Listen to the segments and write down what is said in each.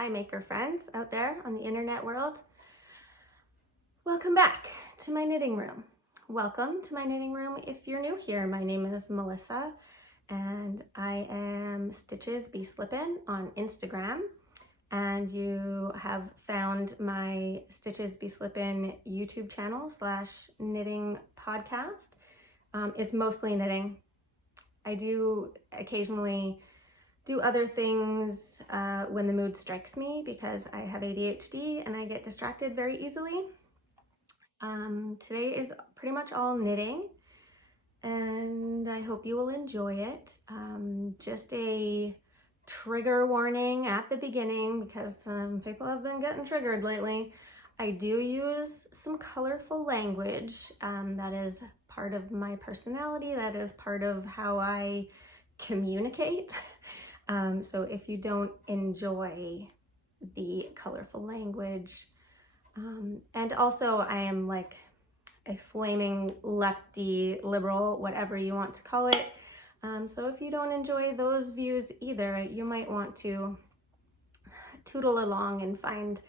Hi maker friends out there on the internet world. Welcome back to my knitting room. Welcome to my knitting room. If you're new here, my name is Melissa and I am Stitches Be Slippin on Instagram, and you have found my Stitches Be Slippin YouTube channel / knitting podcast. It's mostly knitting. I do occasionally do other things when the mood strikes me because I have ADHD and I get distracted very easily. Today is pretty much all knitting and I hope you will enjoy it. Just a trigger warning at the beginning because people have been getting triggered lately. I do use some colorful language. That is part of my personality. That is part of how I communicate. So if you don't enjoy the colorful language, and also I am like a flaming lefty, liberal, whatever you want to call it. So if you don't enjoy those views either, you might want to tootle along and find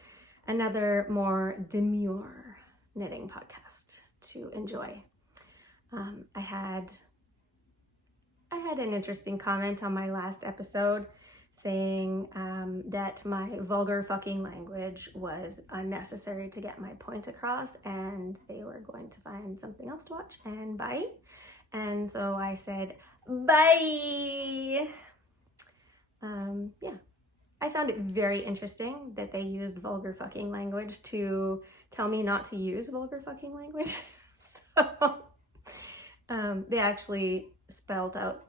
another more demure knitting podcast to enjoy. I had an interesting comment on my last episode saying that my vulgar fucking language was unnecessary to get my point across and they were going to find something else to watch and bye. And so I said, bye. Yeah, I found it very interesting that they used vulgar fucking language to tell me not to use vulgar fucking language. So they actually spelled out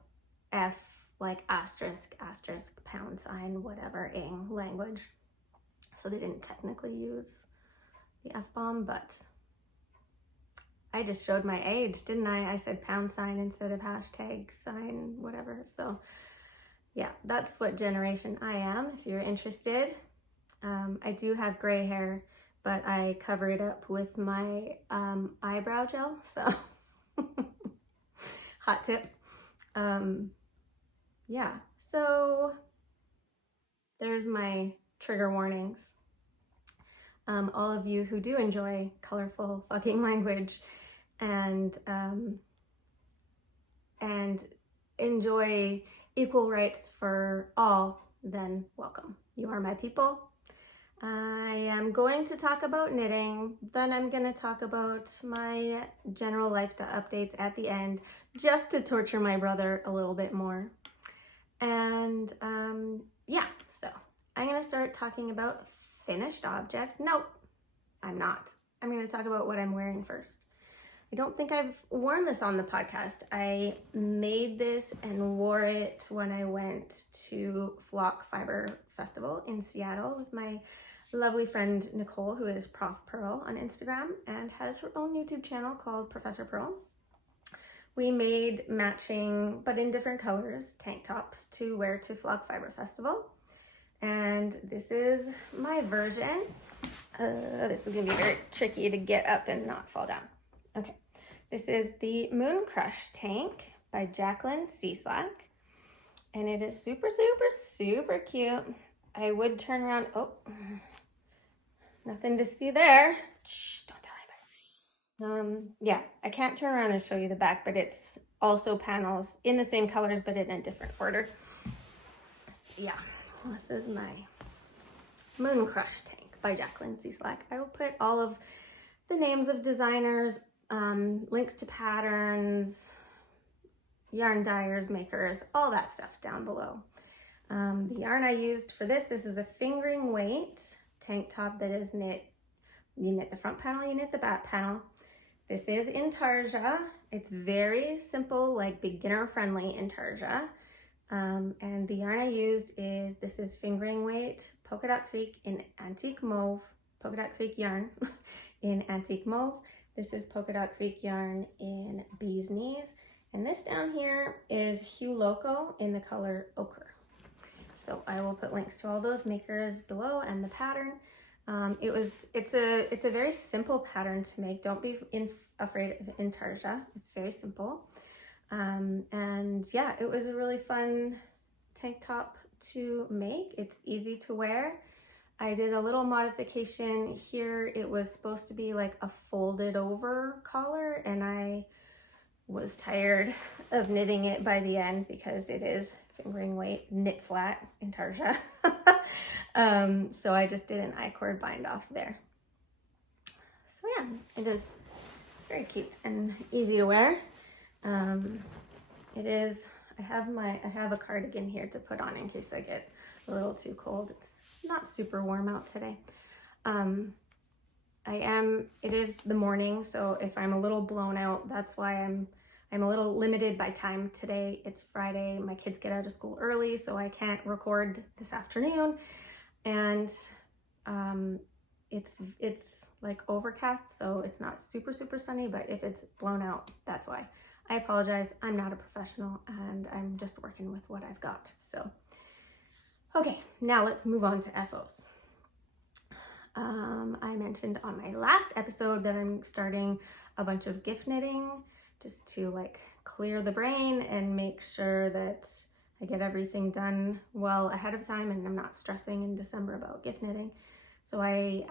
F like asterisk, pound sign, whatever, ing language. So they didn't technically use the F-bomb, but I just showed my age, didn't I? I said pound sign instead of hashtag sign, whatever. So yeah, that's what generation I am, if you're interested. I do have gray hair, but I cover it up with my eyebrow gel, so hot tip. Yeah, so there's my trigger warnings. All of you who do enjoy colorful fucking language and enjoy equal rights for all, then welcome. You are my people. I am going to talk about knitting, then I'm going to talk about my general life updates at the end, just to torture my brother a little bit more. And yeah, so I'm going to start talking about finished objects. Nope, I'm not. I'm going to talk about what I'm wearing first. I don't think I've worn this on the podcast. I made this and wore it when I went to Flock Fiber Festival in Seattle with my lovely friend Nicole, who is Prof Pearl on Instagram and has her own YouTube channel called Professor Pearl. We made matching, but in different colors, tank tops to wear to Flock Fiber Festival. And this is my version. This is gonna be very tricky to get up and not fall down. Okay, this is the Moon Crush tank by Jacqueline Cieslak. And it is super, super, super cute. I would turn around, oh, nothing to see there. Shh, don't tell anybody. Yeah, I can't turn around and show you the back, but it's also panels in the same colors, but in a different order. Yeah, this is my Moon Crush tank by Jacqueline Cieslak. I will put all of the names of designers, links to patterns, yarn dyers, makers, all that stuff down below. The yarn I used for this is a fingering weight tank top that is knit. You knit the front panel, you knit the back panel. This is intarsia. It's very simple, like beginner friendly intarsia. And the yarn I used this is fingering weight Polka Dot Creek in Antique Mauve, Polka Dot Creek yarn in Antique Mauve. This is Polka Dot Creek yarn in Bee's Knees. And this down here is Hue Loco in the color ochre. So I will put links to all those makers below and the pattern. It's a very simple pattern to make. Don't be afraid of intarsia. It's very simple. And yeah, it was a really fun tank top to make. It's easy to wear. I did a little modification here. It was supposed to be like a folded over collar, and I was tired of knitting it by the end because it is fingering weight knit flat intarsia. So I just did an I-cord bind off there. So yeah, it is very cute and easy to wear. It is, I have a cardigan here to put on in case I get a little too cold. It's not super warm out today. It is the morning, so if I'm a little blown out, that's why I'm a little limited by time today. It's Friday, my kids get out of school early, so I can't record this afternoon. And it's like overcast, so it's not super sunny, but if it's blown out, that's why. I apologize, I'm not a professional and I'm just working with what I've got. So, okay, now let's move on to FOs. I mentioned on my last episode that I'm starting a bunch of gift knitting just to like clear the brain and make sure that I get everything done well ahead of time and I'm not stressing in December about gift knitting. So I,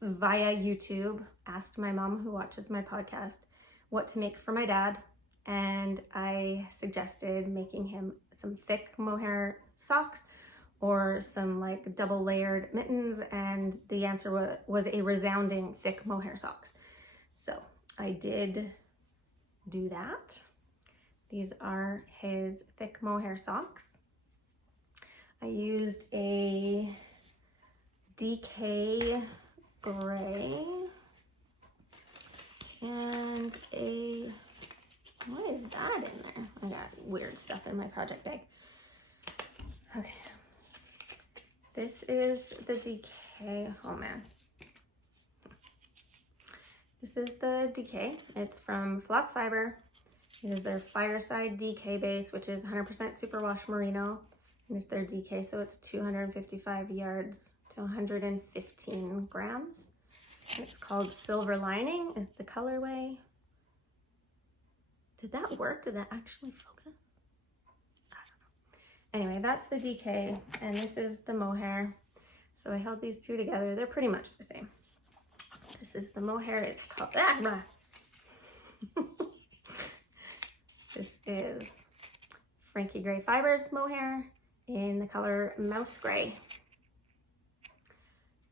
via YouTube, asked my mom, who watches my podcast, what to make for my dad, and I suggested making him some thick mohair socks or some like double layered mittens, and the answer was a resounding thick mohair socks. So I did do that. These are his thick mohair socks. I used a DK gray and what is that in there? I got weird stuff in my project bag. Okay. This is the DK, oh man. This is the DK. It's from Flock Fiber. It is their Fireside DK base, which is 100% superwash merino. And it's their DK, so it's 255 yards to 115 grams. And it's called Silver Lining is the colorway. Did that work? Did that actually focus? I don't know. Anyway, that's the DK, and this is the mohair. So I held these two together. They're pretty much the same. This is the mohair. It's called, This is Frankie Gray Fibers mohair in the color Mouse Gray.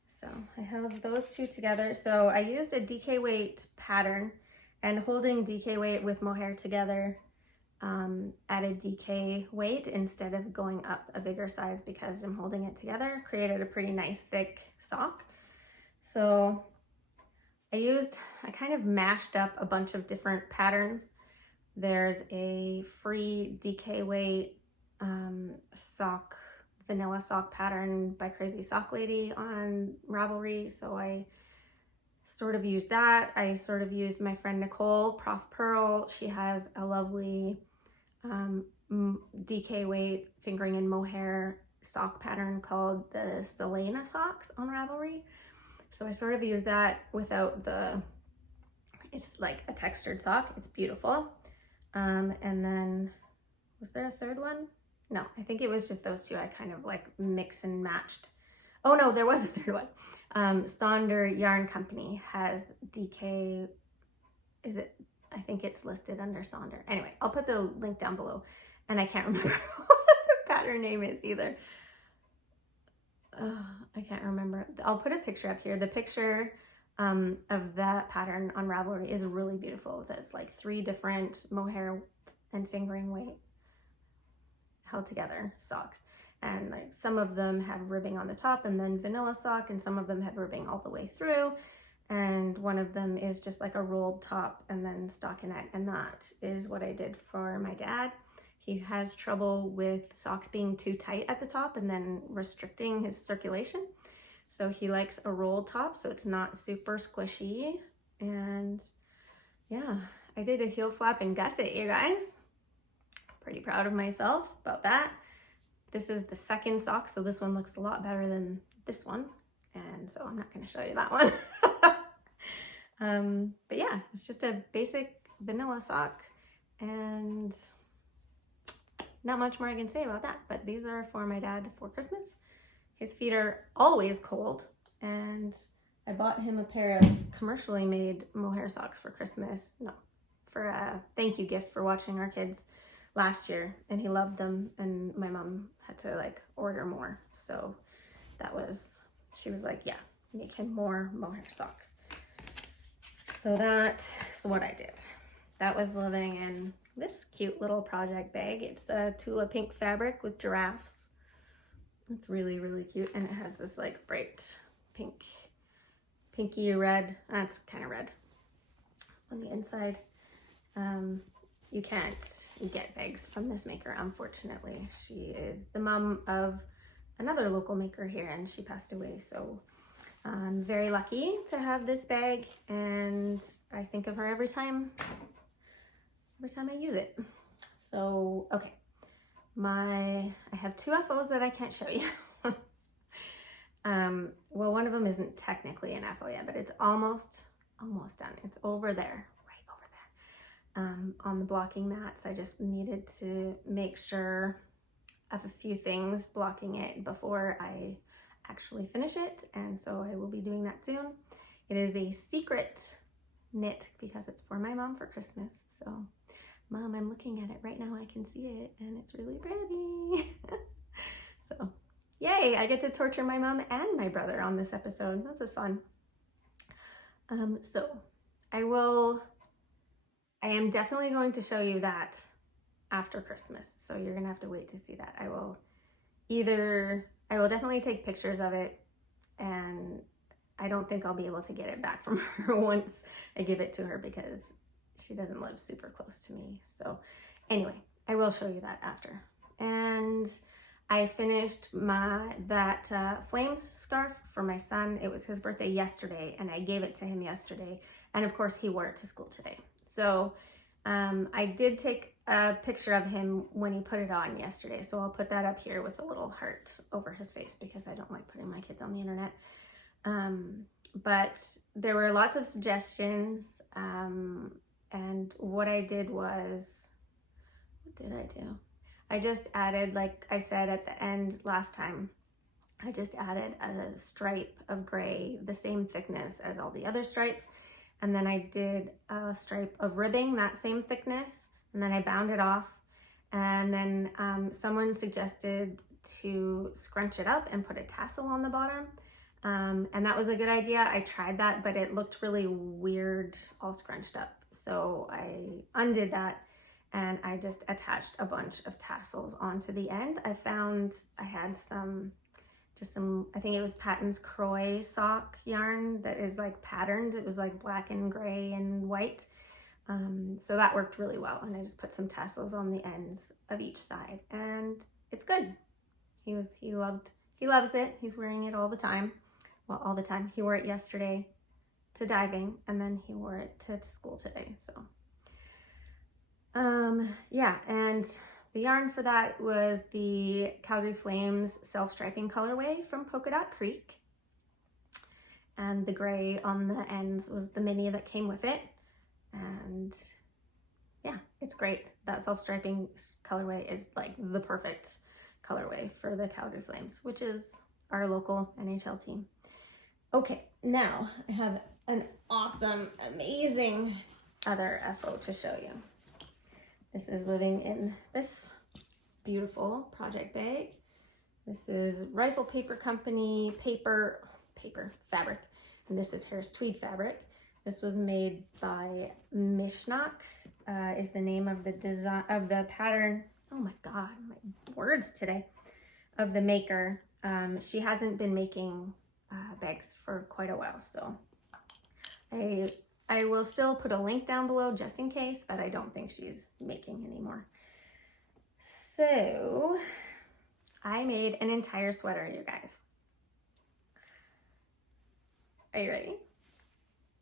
So I held those two together. So I used a DK weight pattern, and holding DK weight with mohair together at a DK weight instead of going up a bigger size because I'm holding it together created a pretty nice thick sock. So I kind of mashed up a bunch of different patterns. There's a free DK weight sock, vanilla sock pattern by Crazy Sock Lady on Ravelry. So I sort of used that. I sort of used my friend Nicole, Prof Pearl. She has a lovely DK weight fingering and mohair sock pattern called the Selena socks on Ravelry. So I sort of used that without it's like a textured sock. It's beautiful. And then, was there a third one? No, I think it was just those two. I kind of like mix and matched. Oh no, there was a third one. Sonder Yarn Company has DK, I think it's listed under Sonder. Anyway, I'll put the link down below, and I can't remember what the pattern name is either. I can't remember. I'll put a picture up here. The picture of that pattern on Ravelry is really beautiful. That's like 3 different mohair and fingering weight held together socks. And like some of them have ribbing on the top and then vanilla sock, and some of them have ribbing all the way through. And one of them is just like a rolled top and then stockinette. And that is what I did for my dad. He has trouble with socks being too tight at the top and then restricting his circulation. So he likes a rolled top, so it's not super squishy. And yeah, I did a heel flap and gusset, you guys. Pretty proud of myself about that. This is the second sock, so this one looks a lot better than this one. And so I'm not going to show you that one. But yeah, it's just a basic vanilla sock, and not much more I can say about that. But these are for my dad for Christmas. his feet are always cold, and I bought him a pair of commercially made mohair socks for Christmas. No, for a thank you gift for watching our kids last year, and he loved them, and my mom had to like order more. So she was like, yeah, make him more mohair socks. So that's what I did. That was living in this cute little project bag. It's a Tula pink fabric with giraffes. It's really, really cute, and it has this like bright pinky red. That's kind of red on the inside. You can't get bags from this maker, unfortunately. She is the mom of another local maker here, and she passed away. So I'm very lucky to have this bag, and I think of her every time I use it. So, okay. I have 2 FOs that I can't show you. Well, one of them isn't technically an FO yet, but it's almost done. It's over there, right over there. On the blocking mats, I just needed to make sure of a few things blocking it before I actually finish it, and so I will be doing that soon. It is a secret knit because it's for my mom for Christmas. So, Mom, I'm looking at it right now. I can see it, and it's really pretty. So, yay! I get to torture my mom and my brother on this episode. This is fun. So, I am definitely going to show you that after Christmas. So you're gonna have to wait to see that. I will definitely take pictures of it, and I don't think I'll be able to get it back from her once I give it to her because she doesn't live super close to me. So anyway, I will show you that after. And I finished that flames scarf for my son. It was his birthday yesterday, and I gave it to him yesterday. And of course he wore it to school today. So I did take a picture of him when he put it on yesterday. So I'll put that up here with a little heart over his face because I don't like putting my kids on the internet. But there were lots of suggestions. And what I did was, what did I do? I just added, like I said at the end last time, I just added a stripe of gray, the same thickness as all the other stripes. And then I did a stripe of ribbing, that same thickness, and then I bound it off. And then someone suggested to scrunch it up and put a tassel on the bottom. And that was a good idea. I tried that, but it looked really weird, all scrunched up. So I undid that, and I just attached a bunch of tassels onto the end. I found I had some, I think it was Patton's Croy sock yarn that is like patterned. It was like black and gray and white. So that worked really well. And I just put some tassels on the ends of each side, and it's good. He loves it. He's wearing it all the time. Well, all the time. He wore it yesterday to diving, and then he wore it to school today. So, yeah, and the yarn for that was the Calgary Flames self-striping colorway from Polka Dot Creek. And the gray on the ends was the mini that came with it. And yeah, it's great. That self-striping colorway is like the perfect colorway for the Calgary Flames, which is our local NHL team. Okay, now I have an awesome, amazing other FO to show you. This is living in this beautiful project bag. This is Rifle Paper Company fabric, and this is Harris Tweed fabric. This was made by Mishnok, is the name of the design of the pattern. Oh my God, my words today. Of the maker. She hasn't been making bags for quite a while, so I will still put a link down below just in case, but I don't think she's making anymore. So I made an entire sweater, you guys. Are you ready?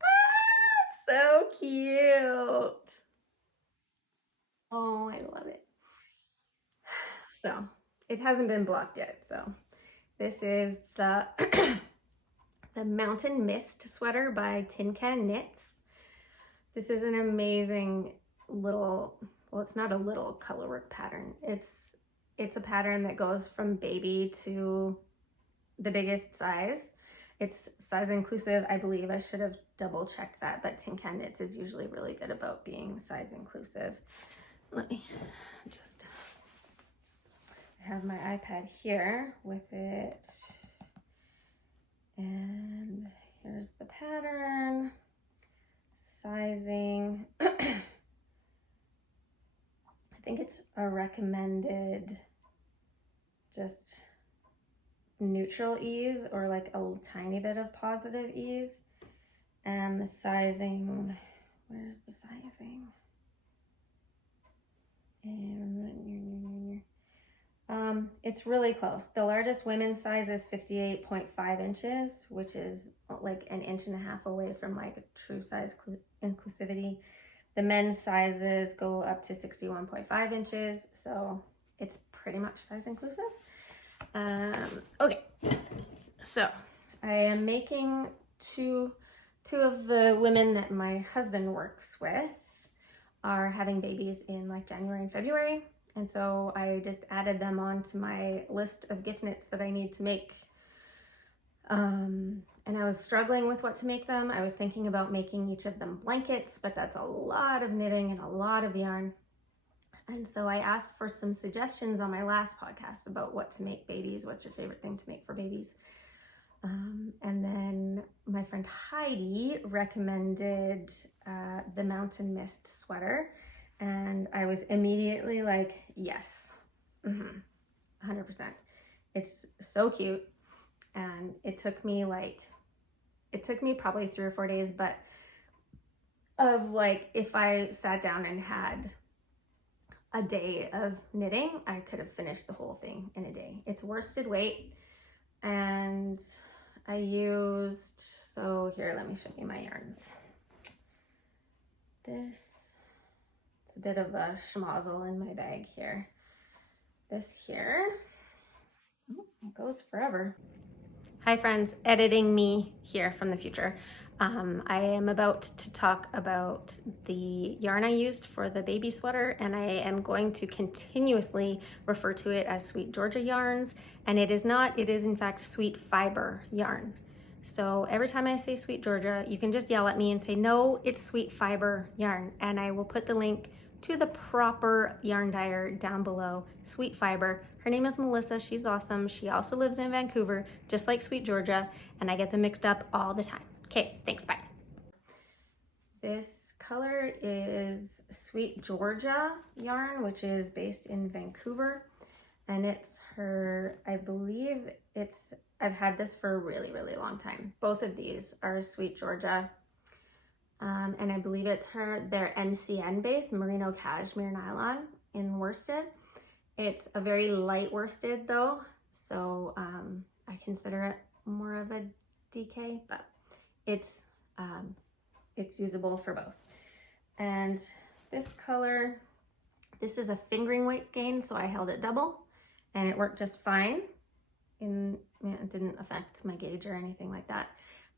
Ah, so cute. Oh, I love it. So it hasn't been blocked yet, so this is the the Mountain Mist sweater by Tin Can Knits. This is an amazing little, well, it's not a little colorwork pattern. It's a pattern that goes from baby to the biggest size. It's size inclusive, I believe. I should have double checked that, but Tin Can Knits is usually really good about being size inclusive. Let me just, I have my iPad here with it. And here's the pattern, sizing. I think it's a recommended just neutral ease or like a tiny bit of positive ease. And the sizing, where's the sizing? And it's really close. The largest women's size is 58.5 inches, which is like an inch and a half away from like a true size inclusivity. The men's sizes go up to 61.5 inches, so it's pretty much size inclusive. Okay, so I am making two of the women that my husband works with are having babies in like January and February. And so I just added them onto my list of gift knits that I need to make. And I was struggling with what to make them. I was thinking about making each of them blankets, but that's a lot of knitting and a lot of yarn. And so I asked for some suggestions on my last podcast about what to make babies. What's your favorite thing to make for babies? And then my friend Heidi recommended the Mountain Mist sweater. And I was immediately like, yes, 100%. It's so cute. And it took me probably 3 or 4 days, but of like, if I sat down and had a day of knitting, I could have finished the whole thing in a day. It's worsted weight, and I used, so here, let me show you my yarns. It's a bit of a schmozzle in my bag here. This here, it goes forever. Hi friends, editing me here from the future. I am about to talk about the yarn I used for the baby sweater, and I am going to continuously refer to it as Sweet Georgia yarns, and it is not, it is in fact Sweet Fiber yarn. So every time I say Sweet Georgia, you can just yell at me and say, no, it's Sweet Fiber yarn, and I will put the link to the proper yarn dyer down below. Sweet Fiber. Her name is Melissa. She's awesome. She also lives in Vancouver, just like Sweet Georgia, and I get them mixed up all the time. Okay, thanks, bye. This color is Sweet Georgia yarn, which is based in Vancouver, and it's her, I believe it's, I've had this for a really, really long time. Both of these are Sweet Georgia. And I believe it's their MCN base, Merino Cashmere Nylon in worsted. It's a very light worsted though, so I consider it more of a DK, but it's usable for both. And this color, this is a fingering weight skein, so I held it double, and it worked just fine. It didn't affect my gauge or anything like that.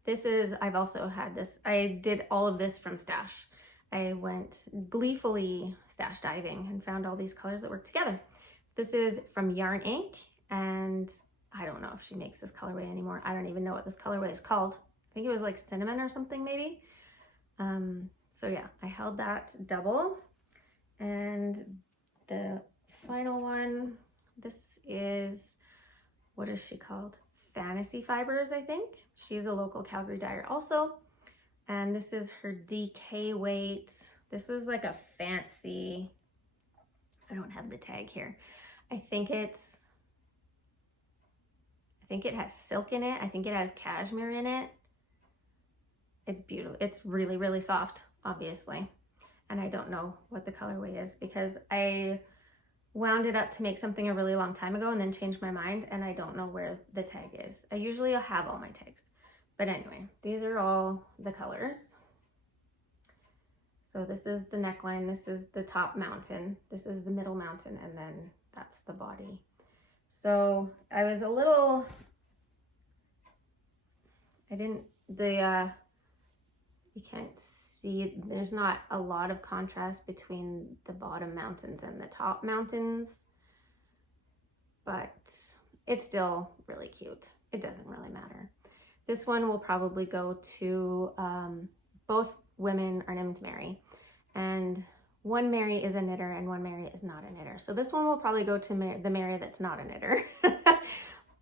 This is, I've also had this, I did all of this from stash. I went gleefully stash diving and found all these colors that work together. This is from Yarn Inc. And I don't know if she makes this colorway anymore. I don't even know what this colorway is called. I think it was like cinnamon or something maybe. So yeah, I held that double. And the final one, this is, what is she called? Fantasy Fibers, I think. She's a local Calgary dyer also. And this is her DK weight. This is like a fancy, I don't have the tag here. I think it has silk in it. I think it has cashmere in it. It's beautiful. It's really, really soft, obviously. And I don't know what the colorway is because I wound it up to make something a really long time ago and then changed my mind, and I don't know where the tag is. I usually have all my tags. But anyway, these are all the colors. So this is the neckline, this is the top mountain, this is the middle mountain, and then that's the body. So I was a little, you can't see, there's not a lot of contrast between the bottom mountains and the top mountains, but it's still really cute. It doesn't really matter. This one will probably go to, both women are named Mary, and one Mary is a knitter and one Mary is not a knitter. So this one will probably go to the Mary that's not a knitter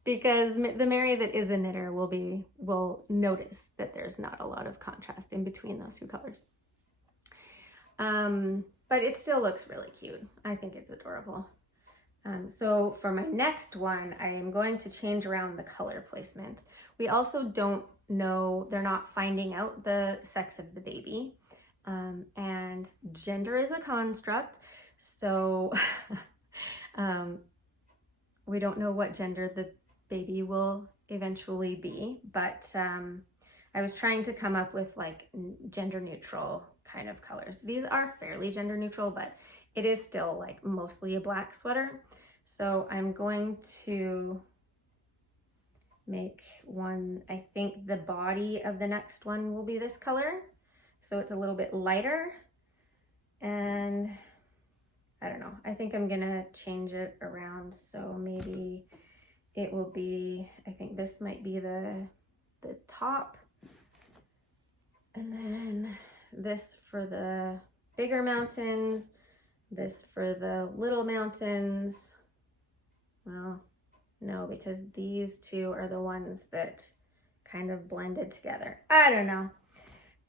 because the Mary that is a knitter will notice that there's not a lot of contrast in between those two colors. But it still looks really cute. I think it's adorable. So for my next one, I am going to change around the color placement. We also don't know, they're not finding out the sex of the baby. And gender is a construct. So we don't know what gender the baby will eventually be, but I was trying to come up with like gender neutral kind of colors. These are fairly gender neutral, but it is still like mostly a black sweater. So I'm going to make one, I think the body of the next one will be this color. So it's a little bit lighter, and I don't know, I think I'm gonna change it around. So maybe it will be, I think this might be the top, and then this for the bigger mountains, this for the little mountains. Well, no, because these two are the ones that kind of blended together. I don't know.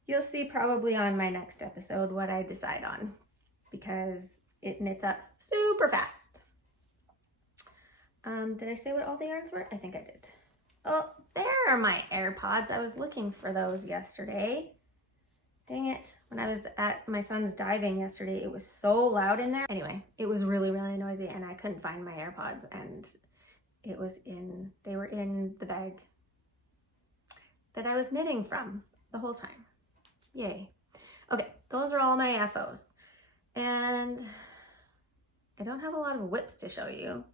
You'll see probably on my next episode what I decide on, because it knits up super fast. Did I say what all the yarns were? I think I did. Oh, there are my AirPods. I was looking for those yesterday. Dang it. When I was at my son's diving yesterday, it was so loud in there. Anyway, it was really, really noisy and I couldn't find my AirPods, and they were in the bag that I was knitting from the whole time. Yay. Okay, those are all my FOs. And I don't have a lot of whips to show you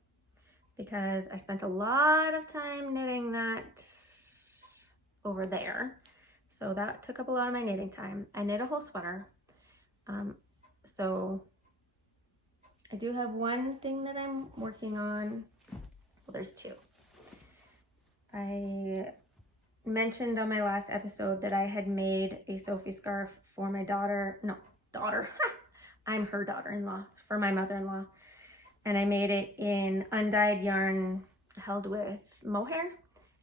because I spent a lot of time knitting that over there. So that took up a lot of my knitting time. I knit a whole sweater. So I do have one thing that I'm working on. Well, there's two. I mentioned on my last episode that I had made a Sophie scarf for my daughter. I'm her daughter-in-law, for my mother-in-law. And I made it in undyed yarn held with mohair.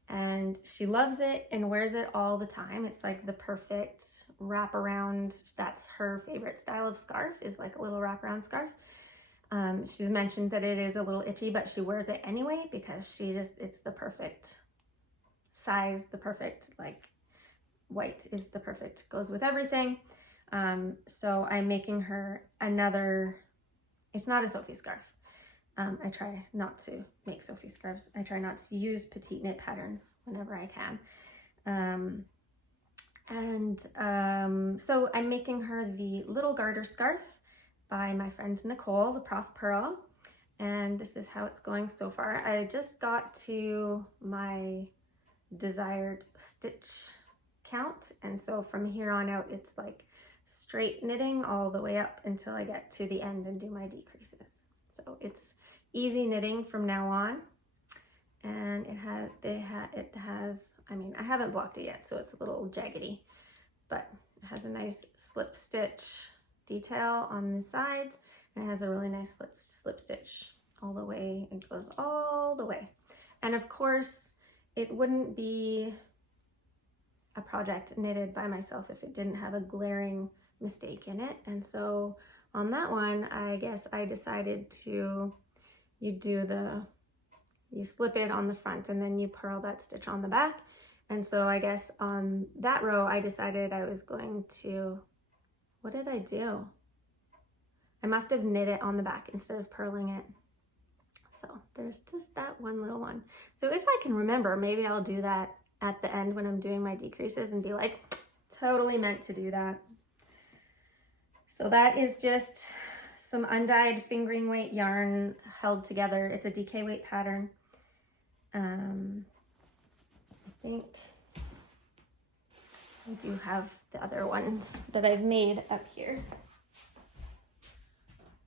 And she loves it and wears it all the time. It's like the perfect wraparound. That's her favorite style of scarf, is like a little wraparound scarf. She's mentioned that it is a little itchy, but she wears it anyway because it's the perfect size, the perfect, like, white is the perfect, goes with everything. So I'm making her another, it's not a Sophie scarf. I try not to make Sophie scarves. I try not to use petite knit patterns whenever I can. So I'm making her the little garter scarf by my friend Nicole, the Prof Pearl. And this is how it's going so far. I just got to my desired stitch count. And so from here on out, it's like straight knitting all the way up until I get to the end and do my decreases. So it's easy knitting from now on. And it has, I mean, I haven't blocked it yet, so it's a little jaggedy, but it has a nice slip stitch detail on the sides, and it has a really nice slip stitch all the way. It goes all the way. And of course, it wouldn't be a project knitted by myself if it didn't have a glaring mistake in it. And so on that one, I guess I decided to, you slip it on the front and then you purl that stitch on the back. And so I guess on that row, I decided I was going to, what did I do? I must have knit it on the back instead of purling it. So there's just that one little one. So if I can remember, maybe I'll do that at the end when I'm doing my decreases and be like, totally meant to do that. So that is just some undyed fingering weight yarn held together. It's a DK weight pattern. I think I do have the other ones that I've made up here.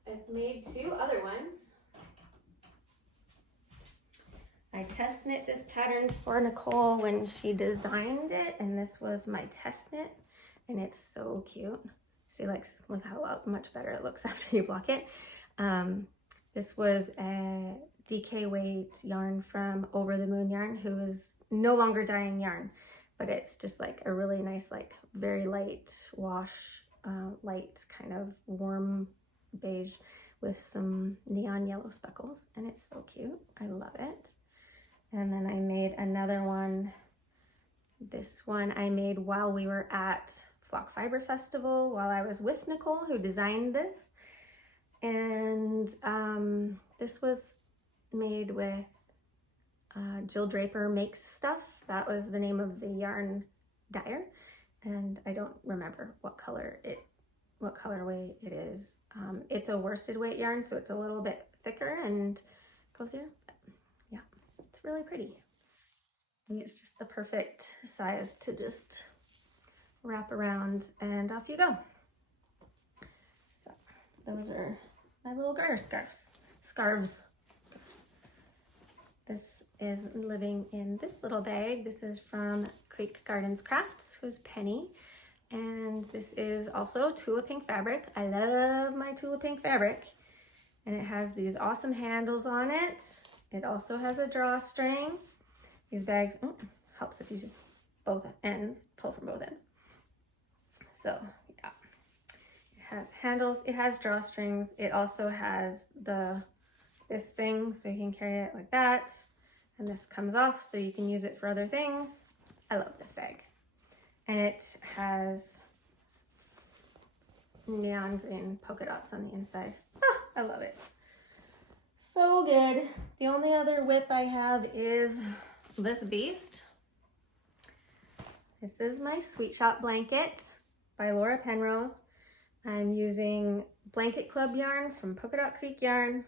I've made two other ones. I test knit this pattern for Nicole when she designed it, and this was my test knit, and it's so cute. See, like, look how much better it looks after you block it. This was a DK weight yarn from Over the Moon Yarn, who is no longer dyeing yarn, but it's just like a really nice, like very light wash, light kind of warm beige with some neon yellow speckles, and it's so cute. I love it. And then I made another one. This one I made while we were at Flock Fiber Festival, while I was with Nicole, who designed this. And this was made with Jill Draper Makes Stuff. That was the name of the yarn dyer. And I don't remember what colorway it is. It's a worsted weight yarn, so it's a little bit thicker and goes here. But yeah, it's really pretty. And it's just the perfect size to just wrap around and off you go. So those are my little garter scarves. This is living in this little bag. This is from Creek Gardens Crafts, who's Penny. And this is also Tula Pink fabric. I love my Tula Pink fabric. And it has these awesome handles on it. It also has a drawstring. These bags, helps if you use both ends, pull from both ends. So yeah, it has handles, it has drawstrings. It also has this thing, so you can carry it like that. And this comes off so you can use it for other things. I love this bag. And it has neon green polka dots on the inside. Ah, I love it. So good. The only other whip I have is this beast. This is my Sweet Shop blanket by Laura Penrose. I'm using Blanket Club yarn from Polka Dot Creek Yarn.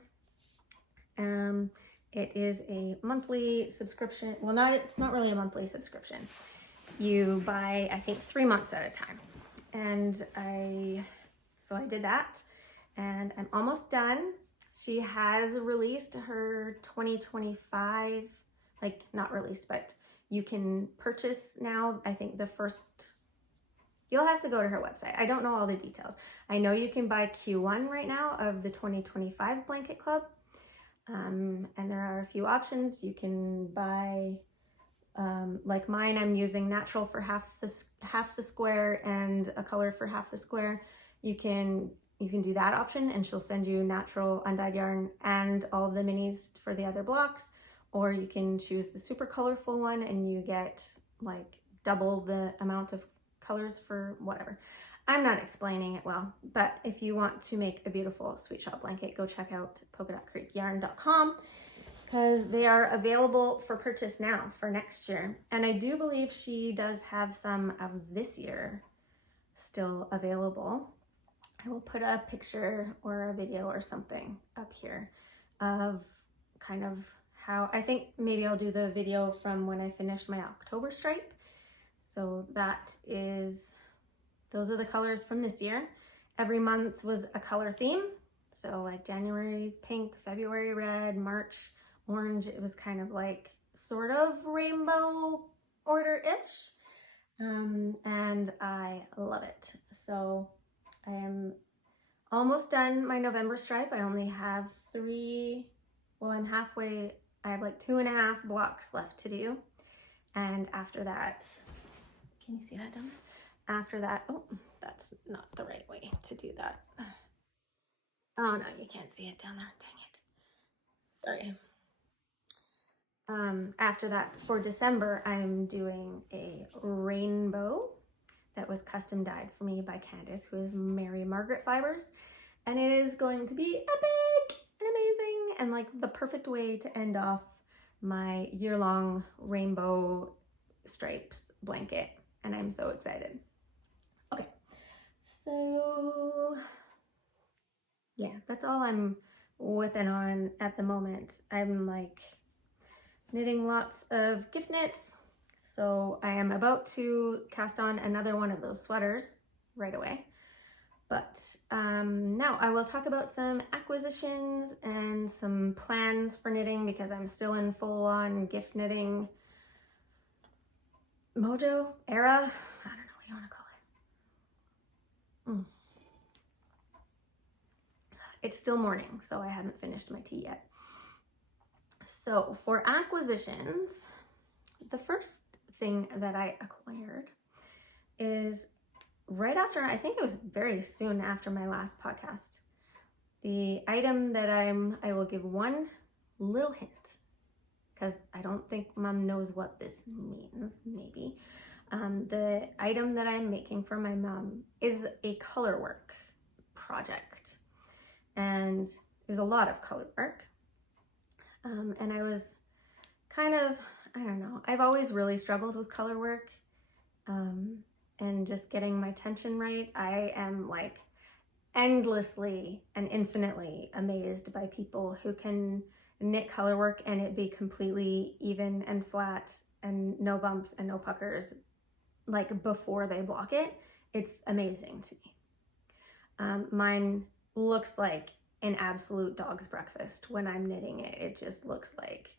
It is a monthly subscription. Well, it's not really a monthly subscription. You buy, I think, 3 months at a time. And so I did that, and I'm almost done. She has released her 2025, like not released, but you can purchase now, I think you'll have to go to her website. I don't know all the details. I know you can buy Q1 right now of the 2025 Blanket Club. And there are a few options. You can buy, like mine, I'm using natural for half the square and a color for half the square. You can do that option, and she'll send you natural undyed yarn and all of the minis for the other blocks. Or you can choose the super colorful one and you get like double the amount of colors for whatever. I'm not explaining it well, but if you want to make a beautiful Sweet Shop blanket, go check out polkadotcreekyarn.com, because they are available for purchase now for next year. And I do believe she does have some of this year still available. I will put a picture or a video or something up here of kind of how, I think maybe I'll do the video from when I finished my October stripe. So those are the colors from this year. Every month was a color theme. So like January pink, February red, March orange. It was kind of like sort of rainbow order-ish. And I love it. So I am almost done my November stripe. I only have I'm halfway. I have like 2.5 blocks left to do. And after that, can you see that down there? After that, oh, that's not the right way to do that. Oh no, you can't see it down there, dang it. Sorry. After that, for December, I'm doing a rainbow that was custom dyed for me by Candace, who is Mary Margaret Fibers. And it is going to be epic and amazing and like the perfect way to end off my year-long rainbow stripes blanket. And I'm so excited. Okay, so yeah, that's all I'm whipping on at the moment. I'm like knitting lots of gift knits. So I am about to cast on another one of those sweaters right away. But now I will talk about some acquisitions and some plans for knitting because I'm still in full-on gift knitting mojo era. I don't know what you want to call it. It's still morning, so I haven't finished my tea yet. So for acquisitions, the first thing that I acquired is right after, I think it was very soon after my last podcast. The item that I will give one little hint, because I don't think Mom knows what this means, maybe. The item that I'm making for my mom is a color work project. And there's a lot of color work. And I was kind of, I don't know, I've always really struggled with color work. And just getting my tension right. I am like endlessly and infinitely amazed by people who can knit color work and it be completely even and flat and no bumps and no puckers like before they block it. It's amazing to me. Mine looks like an absolute dog's breakfast when I'm knitting it. It just looks like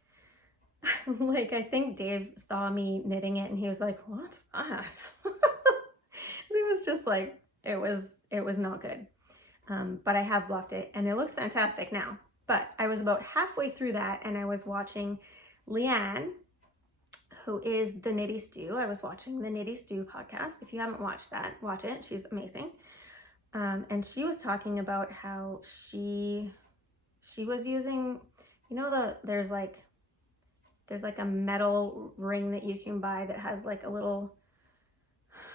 like I think Dave saw me knitting it and he was like, what's that? It was just like, it was not good. But I have blocked it and it looks fantastic now. But I was about halfway through that and I was watching Leanne, who is the Knitty Stew. I was watching the Knitty Stew podcast. If you haven't watched that, watch it. She's amazing. And she was talking about how she was using, you know, there's like a metal ring that you can buy that has like a little,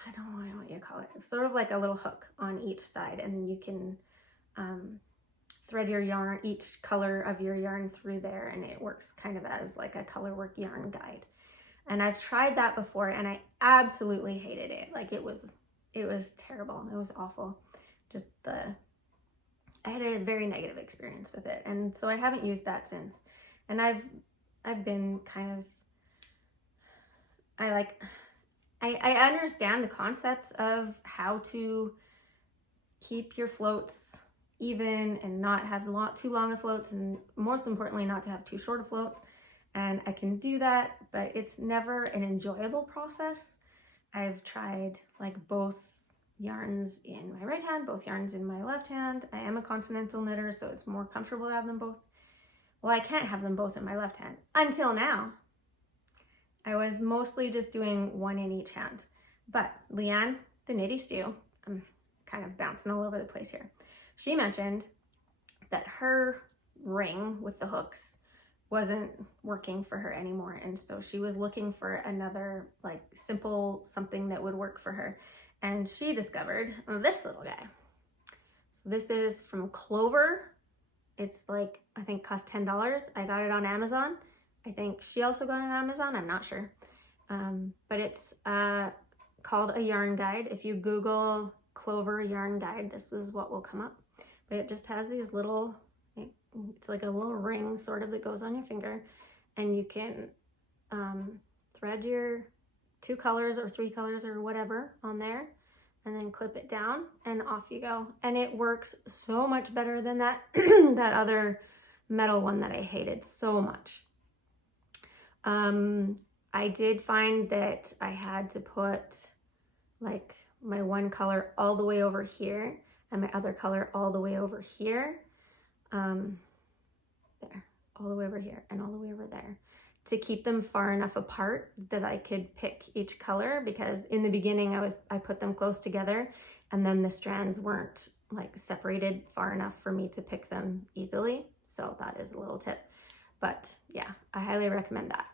I don't know what you call it. It's sort of like a little hook on each side, and then you can thread your yarn, each color of your yarn through there, and it works kind of as like a color work yarn guide. And I've tried that before and I absolutely hated it. Like it was terrible. It was awful. Just I had a very negative experience with it. And so I haven't used that since. And I've been kind of, I understand the concepts of how to keep your floats even and not have too long of floats, and most importantly, not to have too short of floats. And I can do that, but it's never an enjoyable process. I've tried like both yarns in my right hand, both yarns in my left hand. I am a continental knitter, so it's more comfortable to have them both. Well, I can't have them both in my left hand until now. I was mostly just doing one in each hand. But Leanne, the Knitty Stew, I'm kind of bouncing all over the place here. She mentioned that her ring with the hooks wasn't working for her anymore. And so she was looking for another like simple something that would work for her. And she discovered this little guy. So this is from Clover. It's like, I think cost $10. I got it on Amazon. I think she also got it on Amazon. I'm not sure. But it's called a yarn guide. If you Google Clover yarn guide, this is what will come up. But it just has these little, it's like a little ring sort of that goes on your finger, and you can thread your 2 colors or 3 colors or whatever on there, and then clip it down and off you go. And it works so much better than that that other metal one that I hated so much. I did find that I had to put like my one color all the way over here and my other color all the way over here. There, all the way over here and all the way over there, to keep them far enough apart that I could pick each color, because in the beginning I put them close together and then the strands weren't like separated far enough for me to pick them easily. So that is a little tip. But yeah, I highly recommend that.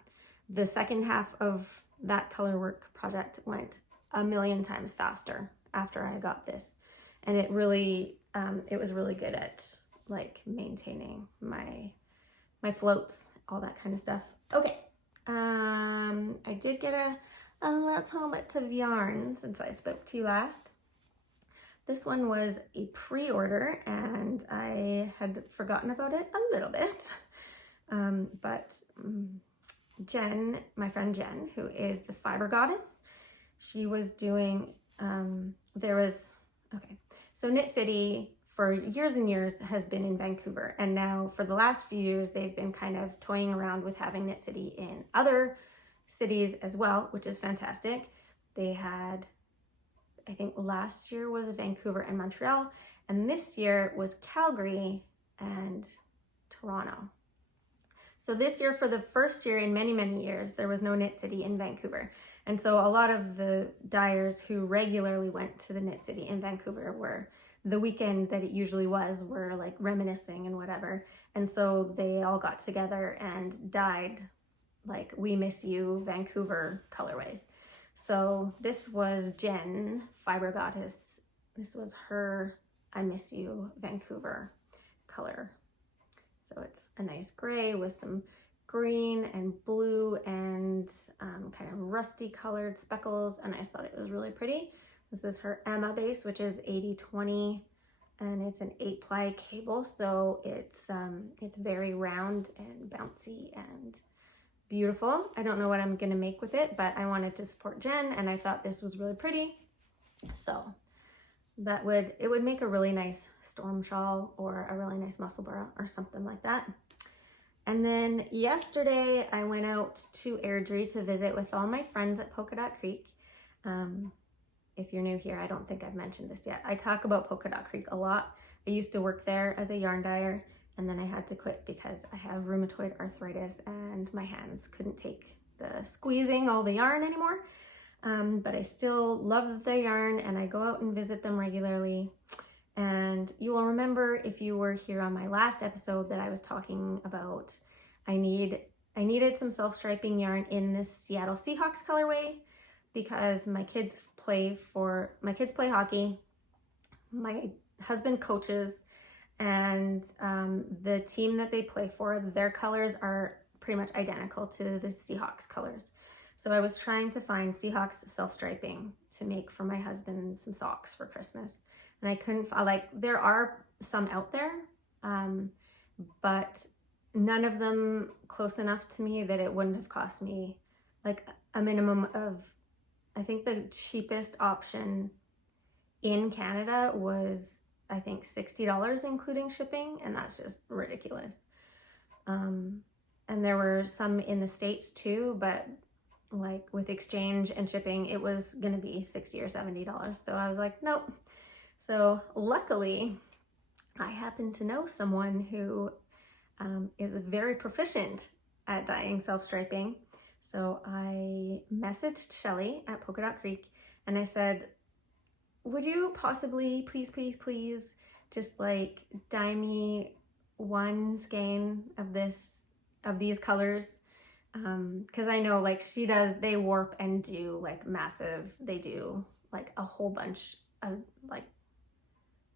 The second half of that color work project went a million times faster after I got this. And it really, it was really good at like maintaining my floats, all that kind of stuff. Okay, I did get a little bit of yarn since I spoke to you last. This one was a pre-order and I had forgotten about it a little bit. But Jen, my friend Jen, who is the fiber goddess, she was doing, So Knit City for years and years has been in Vancouver, and now for the last few years they've been kind of toying around with having Knit City in other cities as well, which is fantastic. They had, I think last year was Vancouver and Montreal, and this year was Calgary and Toronto. So this year, for the first year in many, many years, there was no Knit City in Vancouver. And so a lot of the dyers who regularly went to the Knit City in Vancouver were, the weekend that it usually was, were like reminiscing and whatever. And so they all got together and dyed like "We Miss You" Vancouver colorways. So this was Jen Fiber Goddess. This was her "I Miss You" Vancouver color. So it's a nice gray with some green and blue and kind of rusty colored speckles, and I just thought it was really pretty. This is her Emma base, which is 80/20, and it's an 8-ply cable, so it's very round and bouncy and beautiful. I don't know what I'm gonna make with it, but I wanted to support Jen, and I thought this was really pretty. So it would make a really nice storm shawl or a really nice muscle bra or something like that. And then yesterday I went out to Airdrie to visit with all my friends at Polka Dot Creek. If you're new here, I don't think I've mentioned this yet. I talk about Polka Dot Creek a lot. I used to work there as a yarn dyer, and then I had to quit because I have rheumatoid arthritis and my hands couldn't take the squeezing all the yarn anymore. But I still love the yarn, and I go out and visit them regularly. And you will remember, if you were here on my last episode, that I was talking about I needed some self-striping yarn in this Seattle Seahawks colorway, because my kids play hockey, my husband coaches, and the team that they play for, their colors are pretty much identical to the Seahawks colors. So I was trying to find Seahawks self-striping to make for my husband some socks for Christmas. And I couldn't, there are some out there, but none of them close enough to me that it wouldn't have cost me like a minimum of, I think the cheapest option in Canada was, I think, $60 including shipping, and that's just ridiculous. And there were some in the States too, but like with exchange and shipping, it was gonna be $60 or $70. So I was like, nope. So luckily, I happen to know someone who is very proficient at dyeing self-striping. So I messaged Shelly at Polka Dot Creek, and I said, would you possibly, please, just like dye me one skein of these colors? Because I know like she does, they warp and do like massive, they do like a whole bunch of like,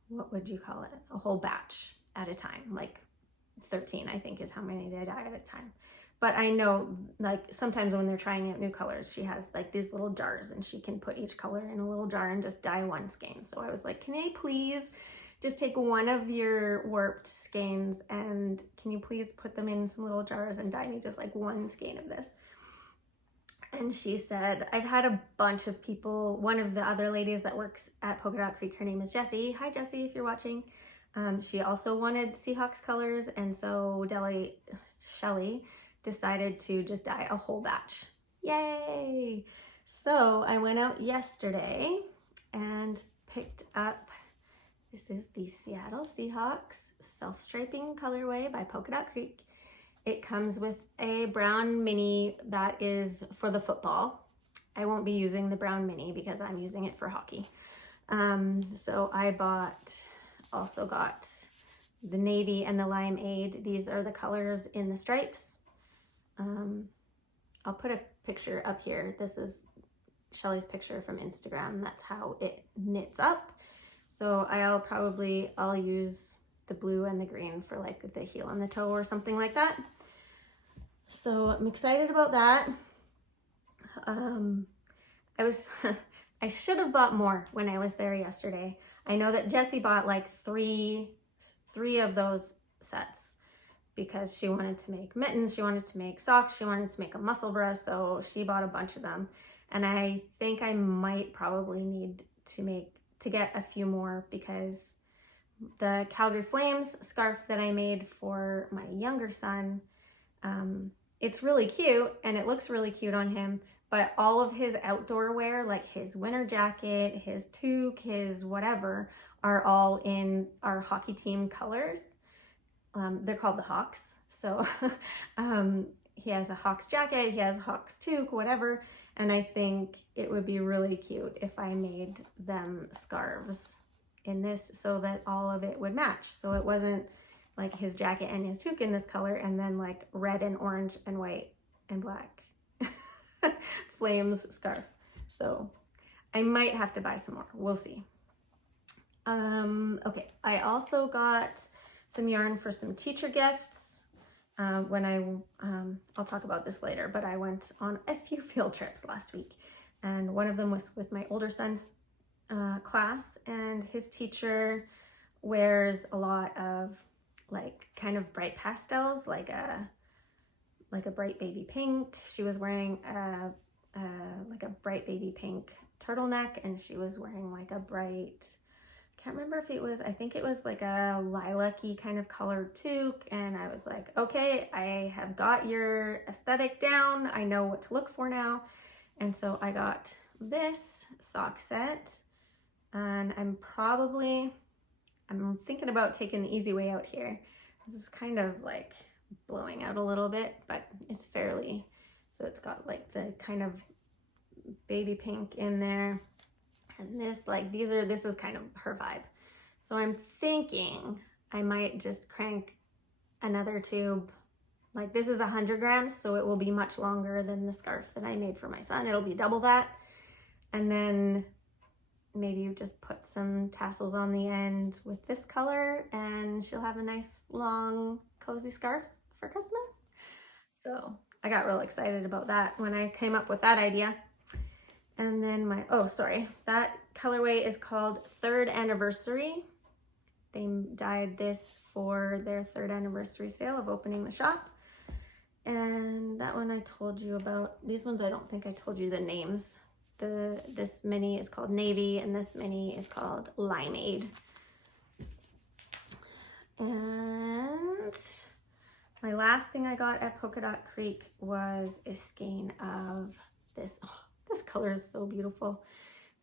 what would you call it? A whole batch at a time, like 13, I think is how many they dye at a time. But I know like sometimes when they're trying out new colors, she has like these little jars and she can put each color in a little jar and just dye one skein. So I was like, can I please just take one of your warped skeins and can you please put them in some little jars and dye me just like one skein of this? And she said, I've had a bunch of people, one of the other ladies that works at Polka Dot Creek, her name is Jessie. Hi Jessie, if you're watching. She also wanted Seahawks colors, and so Shelly decided to just dye a whole batch. Yay! So I went out yesterday and picked up, this is the Seattle Seahawks Self-Striping Colorway by Polka Dot Creek. It comes with a brown mini that is for the football. I won't be using the brown mini because I'm using it for hockey. So I also got the navy and the limeade. These are the colors in the stripes. I'll put a picture up here. This is Shelly's picture from Instagram. That's how it knits up. So I'll use the blue and the green for like the heel and the toe or something like that. So I'm excited about that. I should have bought more when I was there yesterday. I know that Jessie bought like three of those sets because she wanted to make mittens, she wanted to make socks, she wanted to make a muscle bra, so she bought a bunch of them. And I think I might probably need to to get a few more because the Calgary Flames scarf that I made for my younger son, it's really cute and it looks really cute on him, but all of his outdoor wear, like his winter jacket, his toque, his whatever, are all in our hockey team colors. They're called the Hawks. So he has a Hawks jacket, he has a Hawks toque, whatever. And I think it would be really cute if I made them scarves in this so that all of it would match. So it wasn't like his jacket and his toque in this color and then like red and orange and white and black Flames scarf. So I might have to buy some more. We'll see. Okay, I also got some yarn for some teacher gifts. I'll talk about this later, but I went on a few field trips last week, and one of them was with my older son's class, and his teacher wears a lot of like kind of bright pastels, like a bright baby pink. She was wearing like a bright baby pink turtleneck, and she was wearing like a bright, can't remember if it was, I think it was like a lilac-y kind of colored toque. And I was like, okay, I have got your aesthetic down. I know what to look for now. And so I got this sock set, and I'm thinking about taking the easy way out here. This is kind of like blowing out a little bit, but it's fairly, so it's got like the kind of baby pink in there. And this, like, this is kind of her vibe. So I'm thinking I might just crank another tube. Like, this is 100 grams, so it will be much longer than the scarf that I made for my son. It'll be double that. And then maybe you just put some tassels on the end with this color, and she'll have a nice, long, cozy scarf for Christmas. So I got real excited about that when I came up with that idea. And then that colorway is called 3rd Anniversary. They dyed this for their 3rd anniversary sale of opening the shop. And that one I told you about. These ones I don't think I told you the names. This mini is called Navy, and this mini is called Limeade. And my last thing I got at Polka Dot Creek was a skein of this. Oh, this color is so beautiful.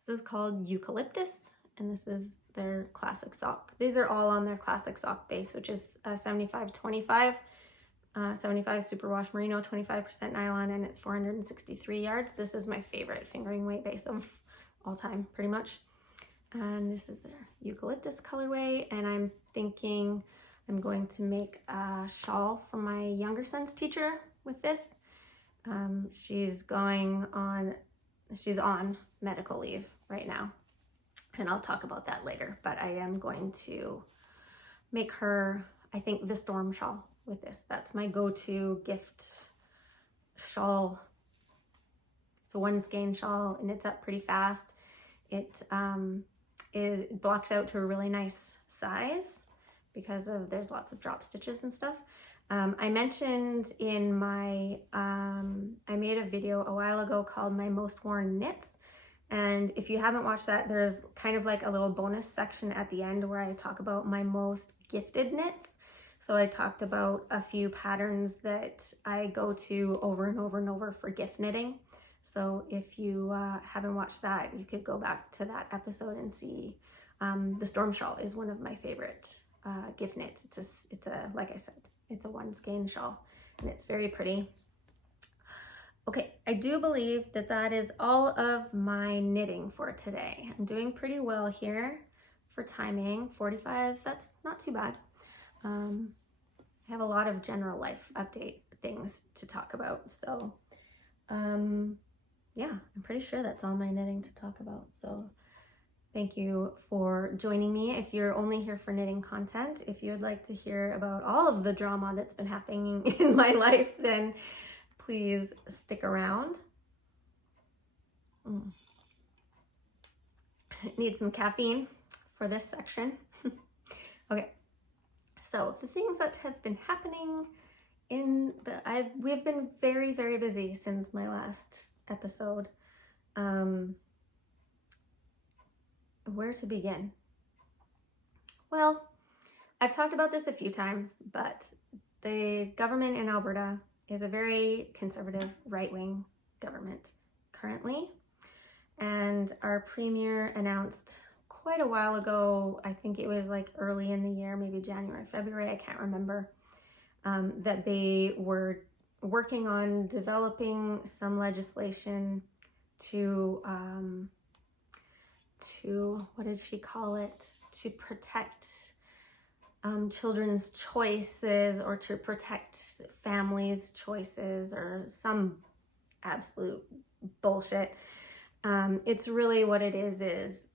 This is called Eucalyptus, and this is their classic sock. These are all on their classic sock base, which is 75-25, 75 superwash merino, 25% nylon, and it's 463 yards. This is my favorite fingering weight base of all time, pretty much. And this is their Eucalyptus colorway, and I'm thinking I'm going to make a shawl for my younger son's teacher with this. She's on medical leave right now, and I'll talk about that later, but I am going to make her, I think, the storm shawl with this. That's my go-to gift shawl. It's a 1 skein shawl, and it's up pretty fast. It blocks out to a really nice size because there's lots of drop stitches and stuff. I mentioned in my, I made a video a while ago called My Most Worn Knits. And if you haven't watched that, there's kind of like a little bonus section at the end where I talk about my most gifted knits. So I talked about a few patterns that I go to over and over and over for gift knitting. So if you haven't watched that, you could go back to that episode and see. The Storm Shawl is one of my favorite gift knits. It's a, like I said, it's a 1 skein shawl, and it's very pretty. Okay, I do believe that that is all of my knitting for today. I'm doing pretty well here for timing. 45, that's not too bad. I have a lot of general life update things to talk about. So yeah, I'm pretty sure that's all my knitting to talk about. So thank you for joining me. If you're only here for knitting content, if you'd like to hear about all of the drama that's been happening in my life, then please stick around. Need some caffeine for this section. Okay, so the things that have been happening we've been very, very busy since my last episode. where to begin? Well, I've talked about this a few times, but the government in Alberta is a very conservative, right-wing government currently. And our premier announced quite a while ago, I think it was like early in the year, maybe January, February, I can't remember, that they were working on developing some legislation to what did she call it? To protect children's choices, or to protect families' choices, or some absolute bullshit. It's really what it is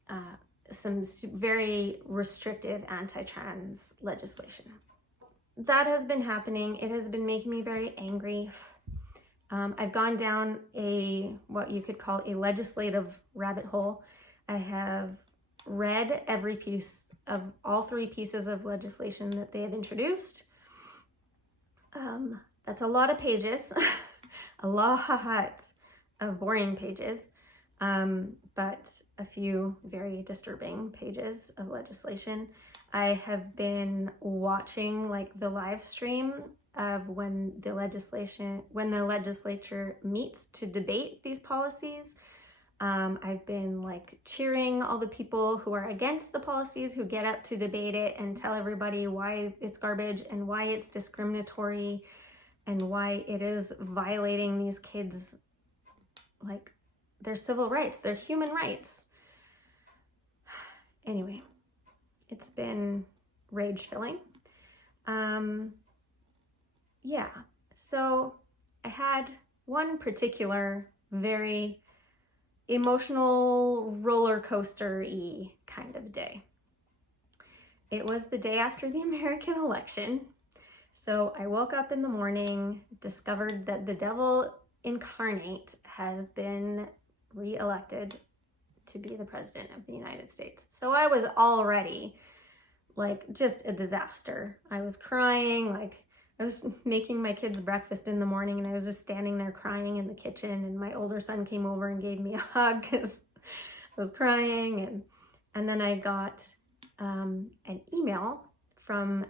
some very restrictive anti-trans legislation. That has been happening. It has been making me very angry. I've gone down what you could call a legislative rabbit hole. I have read every piece of all 3 pieces of legislation that they have introduced. That's a lot of pages, a lot of boring pages, but a few very disturbing pages of legislation. I have been watching like the live stream of when the legislature meets to debate these policies. I've been like cheering all the people who are against the policies, who get up to debate it and tell everybody why it's garbage and why it's discriminatory and why it is violating these kids, like, their civil rights, their human rights. Anyway, it's been rage-filling. Yeah, so I had one particular very emotional roller coaster-y kind of day. It was the day after the American election. So I woke up in the morning, discovered that the devil incarnate has been re-elected to be the president of the United States. So I was already like just a disaster. I was crying, like I was making my kids breakfast in the morning and I was just standing there crying in the kitchen, and my older son came over and gave me a hug because I was crying. And then I got an email from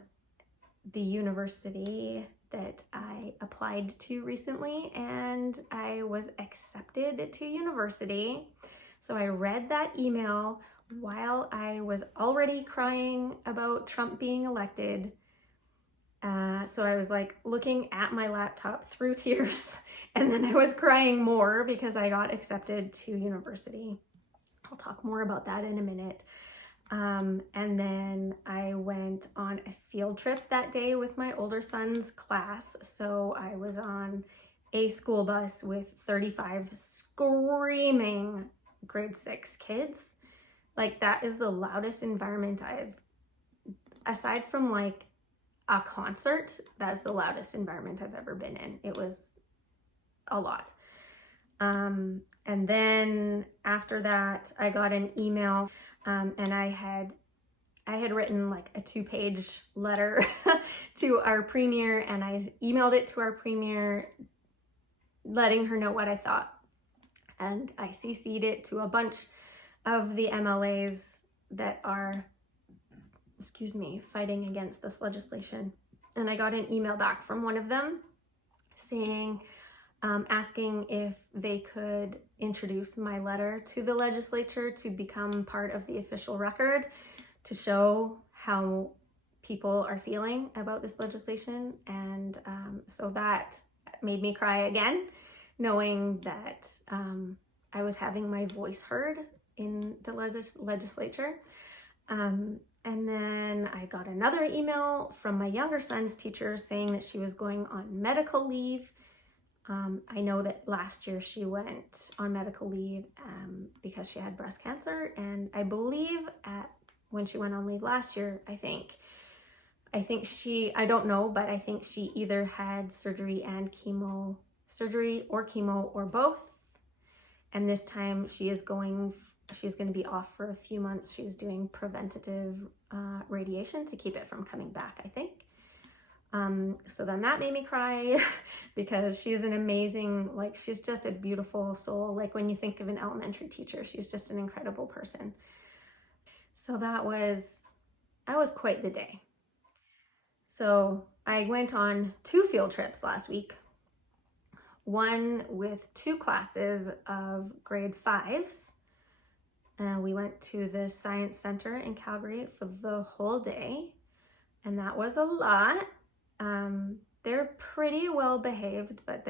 the university that I applied to recently, and I was accepted to university. So I read that email while I was already crying about Trump being elected. So I was like looking at my laptop through tears, and then I was crying more because I got accepted to university. I'll talk more about that in a minute. And then I went on a field trip that day with my older son's class. So I was on a school bus with 35 screaming grade 6 kids. Like, that is the loudest environment aside from like a concert, that's the loudest environment I've ever been in. It was a lot. And then after that, I got an email, and I had written like a 2-page letter to our premier, and I emailed it to our premier, letting her know what I thought. And I CC'd it to a bunch of the MLAs that are, fighting against this legislation. And I got an email back from one of them saying, asking if they could introduce my letter to the legislature to become part of the official record, to show how people are feeling about this legislation. And so that made me cry again, knowing that I was having my voice heard in the legislature. And then I got another email from my younger son's teacher saying that she was going on medical leave. I know that last year she went on medical leave because she had breast cancer. And I believe when she went on leave last year, I think I don't know, but I think she either had surgery or chemo or both. And this time she's going to be off for a few months. She's doing preventative radiation to keep it from coming back, I think. So then that made me cry because she's an amazing, she's just a beautiful soul. Like, when you think of an elementary teacher, she's just an incredible person. So that was quite the day. So I went on 2 field trips last week. One with 2 classes of grade 5s. And we went to the Science Center in Calgary for the whole day. And that was a lot. They're pretty well behaved, but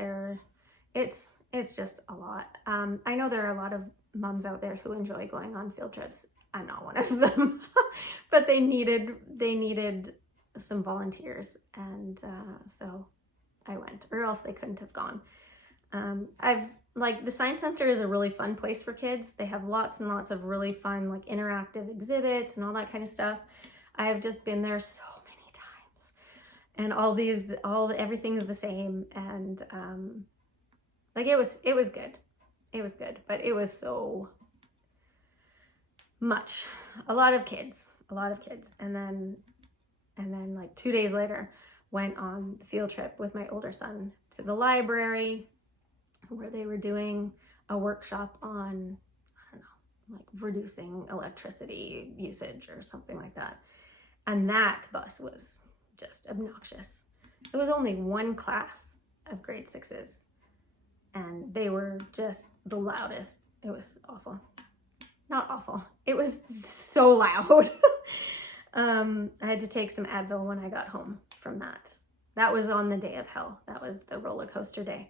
it's just a lot. I know there are a lot of moms out there who enjoy going on field trips. I'm not one of them, but they needed some volunteers, and so I went, or else they couldn't have gone. The Science Center is a really fun place for kids. They have lots and lots of really fun, like, interactive exhibits and all that kind of stuff. I have just been there so many times, and everything is the same, and it was good. It was good, but it was so much. A lot of kids. And then like 2 days later, went on the field trip with my older son to the library, where they were doing a workshop on, I don't know, like reducing electricity usage or something like that. And that bus was just obnoxious. It was only 1 class of grade 6s, and they were just the loudest. It was awful. Not awful. It was so loud. I had to take some Advil when I got home from that. That was on the day of hell. That was the roller coaster day.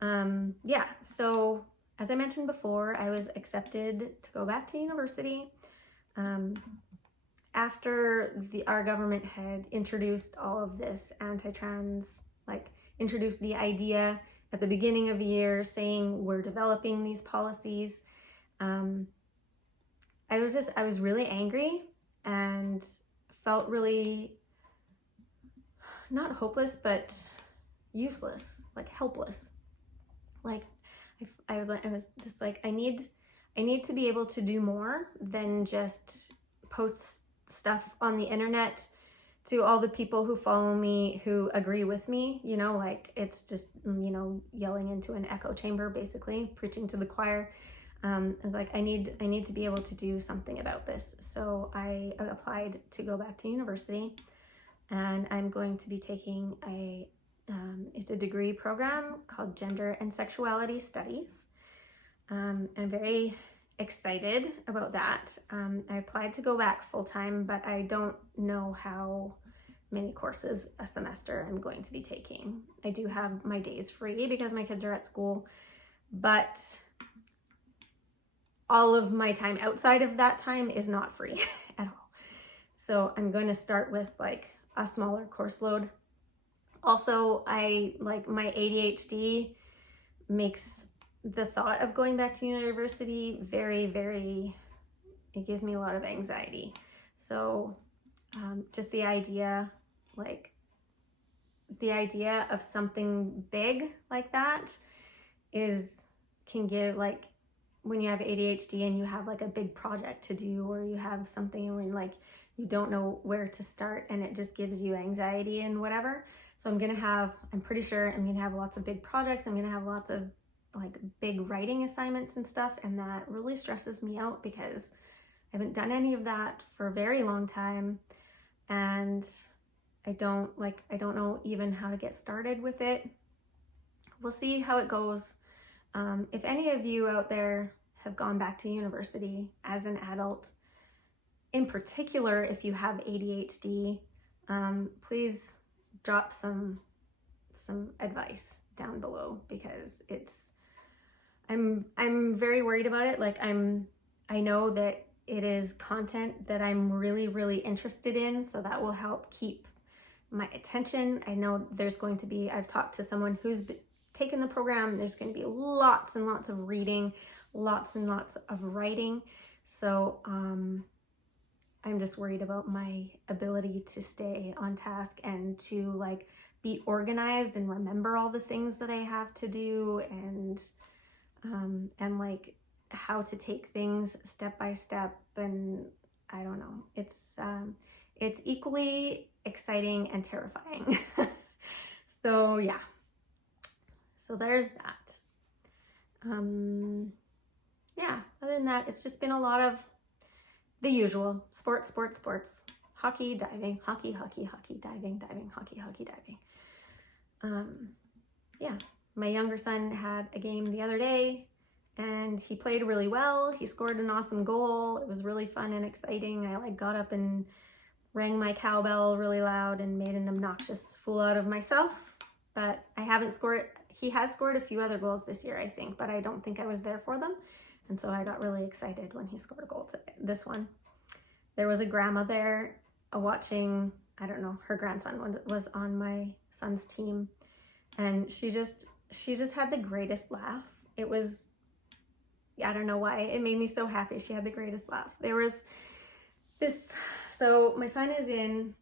Yeah, so as I mentioned before, I was accepted to go back to university. After our government had introduced all of this anti-trans, introduced the idea at the beginning of the year, saying we're developing these policies. I was really angry and felt really, not hopeless, but useless, helpless. I was just like, I need to be able to do more than just post stuff on the internet to all the people who follow me, who agree with me, it's just, yelling into an echo chamber, basically, preaching to the choir. I was like, I need to be able to do something about this. So I applied to go back to university, and I'm going to be taking it's a degree program called Gender and Sexuality Studies. I'm very excited about that. I applied to go back full time, but I don't know how many courses a semester I'm going to be taking. I do have my days free because my kids are at school, but all of my time outside of that time is not free at all. So I'm going to start with a smaller course load. Also, my ADHD makes the thought of going back to university very, very, it gives me a lot of anxiety. So just the idea of something big like that can give, when you have ADHD and you have a big project to do, or you have something where you don't know where to start, and it just gives you anxiety and whatever. So I'm pretty sure I'm gonna have lots of big projects. I'm gonna have lots of big writing assignments and stuff, and that really stresses me out because I haven't done any of that for a very long time, and I don't know even how to get started with it. We'll see how it goes. If any of you out there have gone back to university as an adult, in particular if you have ADHD, please drop some advice down below, because I'm very worried about it. I know that it is content that I'm really, really interested in, so that will help keep my attention. I know I've talked to someone who's taken the program. There's going to be lots and lots of reading, lots and lots of writing. So I'm just worried about my ability to stay on task and to be organized and remember all the things that I have to do, and how to take things step by step. And I don't know, it's equally exciting and terrifying. So yeah, so there's that. Yeah, other than that, it's just been a lot of the usual, sports, sports, sports, hockey, diving, hockey, hockey, hockey, diving, diving, hockey, hockey, diving. Yeah, my younger son had a game the other day and he played really well. He scored an awesome goal. It was really fun and exciting. I like got up and rang my cowbell really loud and made an obnoxious fool out of myself, but I haven't scored. He has scored a few other goals this year, I think, but I don't think I was there for them. And so I got really excited when he scored a goal today, this one. There was a grandma there watching, I don't know, her grandson was on my son's team. And she just had the greatest laugh. It was, I don't know why, it made me so happy. She had the greatest laugh. There was this, so my son is in,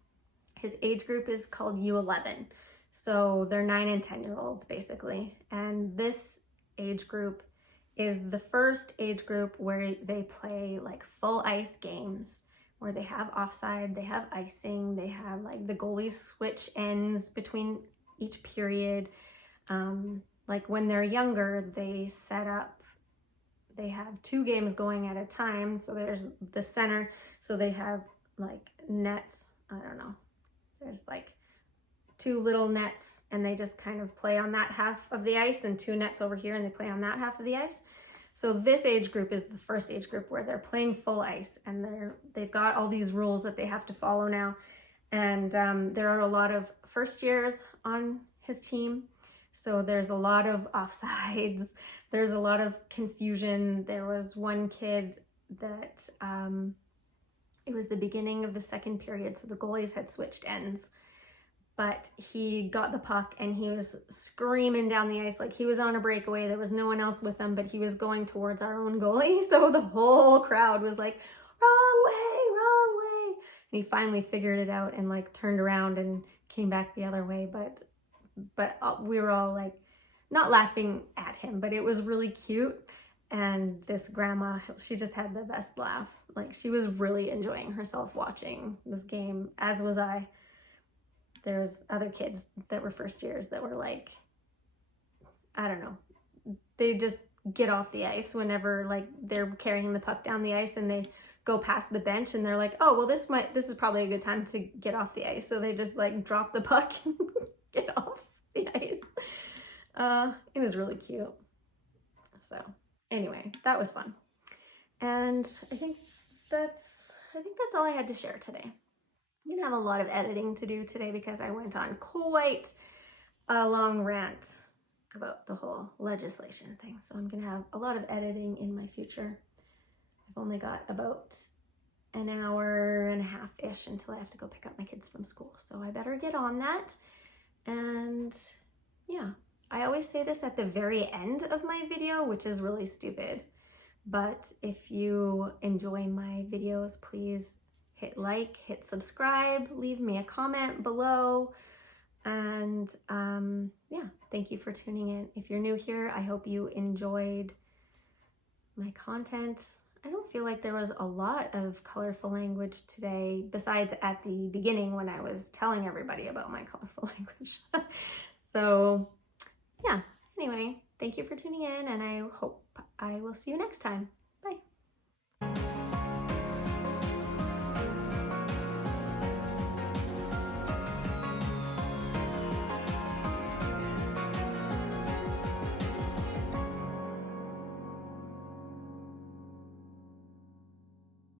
his age group is called U11. So they're 9 and 10-year-olds basically. And this age group is the first age group where they play like full ice games, where they have offside, they have icing, they have like the goalies switch ends between each period. Like when they're younger, they set up, they have 2 games going at a time. So there's the center, so they have like nets, I don't know, there's like 2 little nets and they just kind of play on that half of the ice, and 2 nets over here and they play on that half of the ice. So this age group is the first age group where they're playing full ice, and they've got all these rules that they have to follow now. And there are a lot of first years on his team. So there's a lot of offsides. There's a lot of confusion. There was one kid that, it was the beginning of the second period, so the goalies had switched ends. But he got the puck and he was screaming down the ice like he was on a breakaway. There was no one else with him, but he was going towards our own goalie. So the whole crowd was like, wrong way, wrong way. And he finally figured it out and like turned around and came back the other way. But we were all like, not laughing at him, but it was really cute. And this grandma, she just had the best laugh. Like she was really enjoying herself watching this game, as was I. There's other kids that were first years that were like, I don't know, they just get off the ice whenever like they're carrying the puck down the ice and they go past the bench and they're like, oh, well, this is probably a good time to get off the ice. So they just like drop the puck and get off the ice. It was really cute. So anyway, that was fun. And I think that's all I had to share today. I'm gonna have a lot of editing to do today because I went on quite a long rant about the whole legislation thing. So I'm gonna have a lot of editing in my future. I've only got about an hour and a half-ish until I have to go pick up my kids from school. So I better get on that. And yeah, I always say this at the very end of my video, which is really stupid. But if you enjoy my videos, please hit like, hit subscribe, leave me a comment below. And yeah, thank you for tuning in. If you're new here, I hope you enjoyed my content. I don't feel like there was a lot of colorful language today, besides at the beginning when I was telling everybody about my colorful language. So yeah, anyway, thank you for tuning in, and I hope I will see you next time.